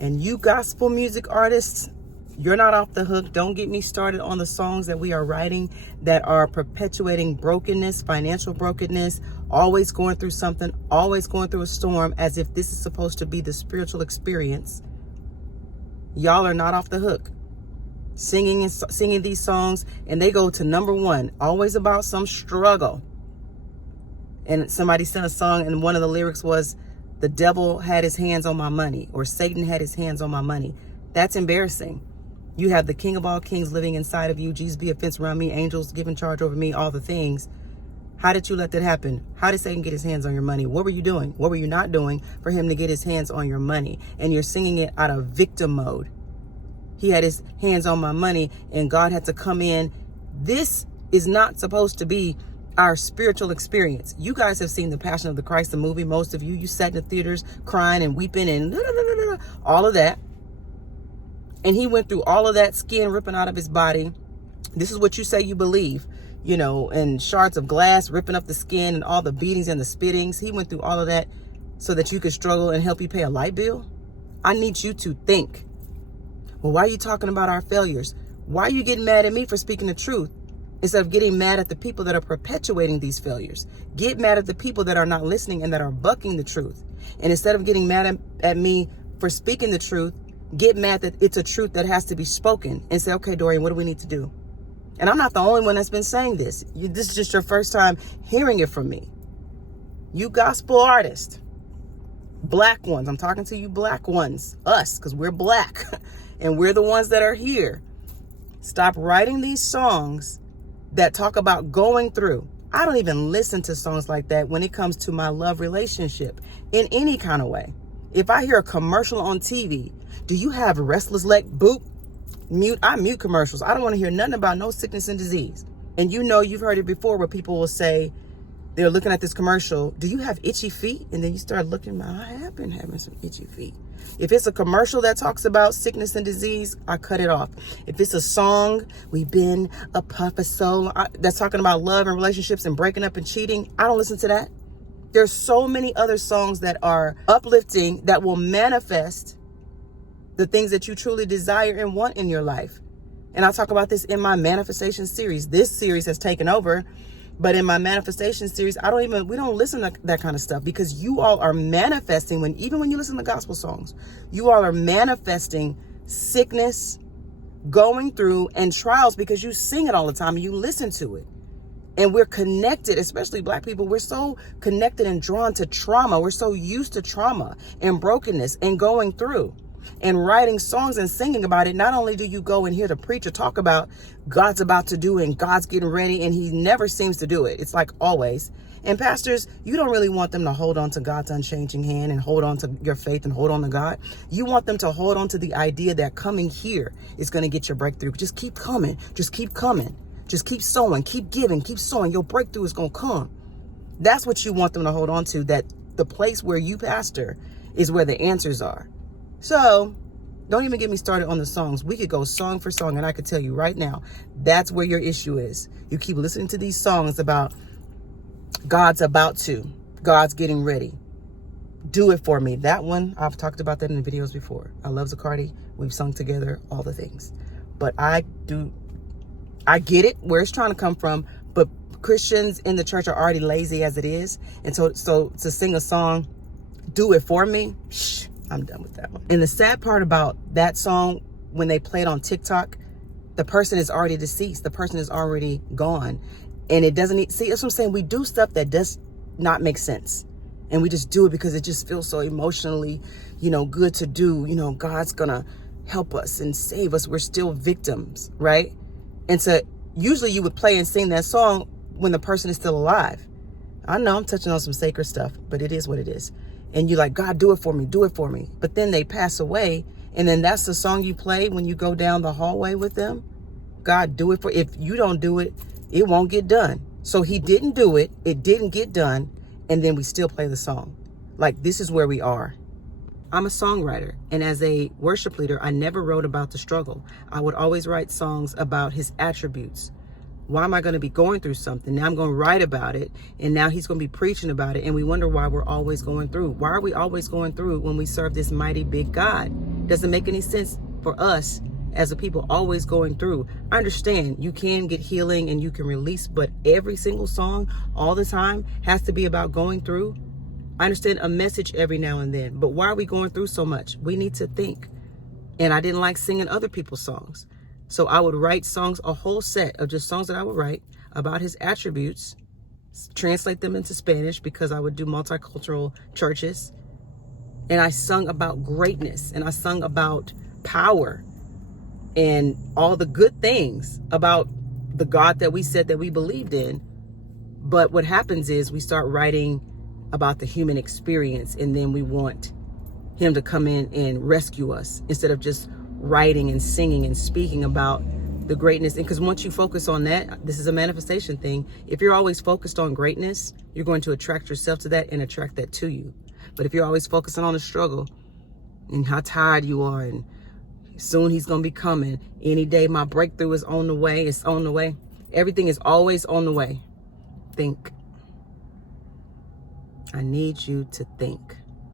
And you gospel music artists, you're not off the hook. Don't get me started on the songs that we are writing that are perpetuating brokenness, financial brokenness, always going through something, always going through a storm, as if this is supposed to be the spiritual experience. Y'all are not off the hook. Singing these songs, and they go to number one, always about some struggle. And somebody sent a song, and one of the lyrics was, "The devil had his hands on my money," or "Satan had his hands on my money." That's embarrassing. You have the King of all kings living inside of you. Jesus be a fence around me, angels given charge over me, all the things. How did you let that happen? How did Satan get his hands on your money? What were you doing? What were you not doing for him to get his hands on your money? And you're singing it out of victim mode. He had his hands on my money and God had to come in. This is not supposed to be our spiritual experience. You guys have seen The Passion of the Christ, the movie. Most of you sat in the theaters crying and weeping and all of that. And he went through all of that, skin ripping out of his body. This is what you say you believe, and shards of glass ripping up the skin and all the beatings and the spittings. He went through all of that so that you could struggle and help you pay a light bill. I need you to think. Well, why are you talking about our failures? Why are you getting mad at me for speaking the truth instead of getting mad at the people that are perpetuating these failures? Get mad at the people that are not listening and that are bucking the truth. And instead of getting mad at me for speaking the truth, get mad that it's a truth that has to be spoken and say, okay, Dorian, what do we need to do? And I'm not the only one that's been saying this. This is just your first time hearing it from me. You gospel artists, black ones, I'm talking to you black ones, us, because we're black. And we're the ones that are here. Stop writing these songs that talk about going through. I don't even listen to songs like that when it comes to my love relationship in any kind of way. If I hear a commercial on TV, do you have restless leg? Boop. Mute. I mute commercials. I don't want to hear nothing about no sickness and disease. And you've heard it before where people will say, they're looking at this commercial, do you have itchy feet? And then you start looking, I have been having some itchy feet. If it's a commercial that talks about sickness and disease, I cut it off. If it's a song, we've been a puff of soul, that's talking about love and relationships and breaking up and cheating, I don't listen to that. There's so many other songs that are uplifting that will manifest the things that you truly desire and want in your life. And I'll talk about this in my manifestation series. This series has taken over. But in my manifestation series, we don't listen to that kind of stuff because you all are manifesting even when you listen to gospel songs, you all are manifesting sickness, going through and trials because you sing it all the time and you listen to it. And we're connected, especially black people. We're so connected and drawn to trauma. We're so used to trauma and brokenness and going through and writing songs and singing about it. Not only do you go and hear the preacher talk about God's about to do and God's getting ready, and he never seems to do it. It's like always. And pastors, you don't really want them to hold on to God's unchanging hand and hold on to your faith and hold on to God. You want them to hold on to the idea that coming here is going to get your breakthrough. Just keep coming. Just keep coming. Just keep sowing. Keep giving. Keep sowing. Your breakthrough is going to come. That's what you want them to hold on to, that the place where you pastor is where the answers are. So don't even get me started on the songs. We could go song for song, and I could tell you right now, that's where your issue is. You keep listening to these songs about God's about to, God's getting ready. Do it for me. That one, I've talked about that in the videos before. I love Zacardi. We've sung together, all the things. But I get it, where it's trying to come from, but Christians in the church are already lazy as it is. And so to sing a song, do it for me, I'm done with that one. And the sad part about that song, when they play it on TikTok, the person is already deceased. The person is already gone. And it doesn't see, that's what I'm saying. We do stuff that does not make sense. And we just do it because it just feels so emotionally, good to do. God's gonna help us and save us. We're still victims, right? And so usually you would play and sing that song when the person is still alive. I know I'm touching on some sacred stuff, but it is what it is. And you're like, God, do it for me, do it for me. But then they pass away. And then that's the song you play when you go down the hallway with them. God, do it for, if you don't do it, it won't get done. So he didn't do it. It didn't get done. And then we still play the song. Like, this is where we are. I'm a songwriter. And as a worship leader, I never wrote about the struggle. I would always write songs about his attributes. Why am I going to be going through something? Now I'm going to write about it, and now he's going to be preaching about it, and we wonder why we're always going through. Why are we always going through when we serve this mighty big God? Doesn't make any sense for us as a people always going through. I understand you can get healing and you can release, but every single song all the time has to be about going through. I understand a message every now and then, but why are we going through so much? We need to think. And I didn't like singing other people's songs. So I would write songs, a whole set of just songs that I would write about his attributes, translate them into Spanish because I would do multicultural churches. And I sung about greatness, and I sung about power and all the good things about the God that we said that we believed in. But what happens is we start writing about the human experience, and then we want him to come in and rescue us instead of just writing and singing and speaking about the greatness. And because once you focus on that, this is a manifestation thing. If you're always focused on greatness, you're going to attract yourself to that and attract that to you. But if you're always focusing on the struggle and how tired you are, and soon he's going to be coming, any day my breakthrough is on the way, it's on the way. Everything is always on the way. Think. I need you to think.